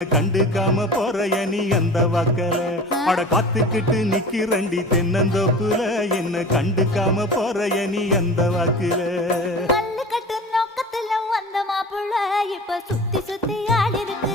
கண்டுக்காம போறைய நீ அந்த வாக்கல அட காத்துக்கிட்டு நிக்கிறண்டி தென்னந்தோப்புல என்ன கண்டுக்காம போறைய நீ அந்த வாக்குல கட்டு நோக்கத்துல வந்த மாப்புள்ள இப்ப சுத்தி சுத்தி ஆள் இருக்கு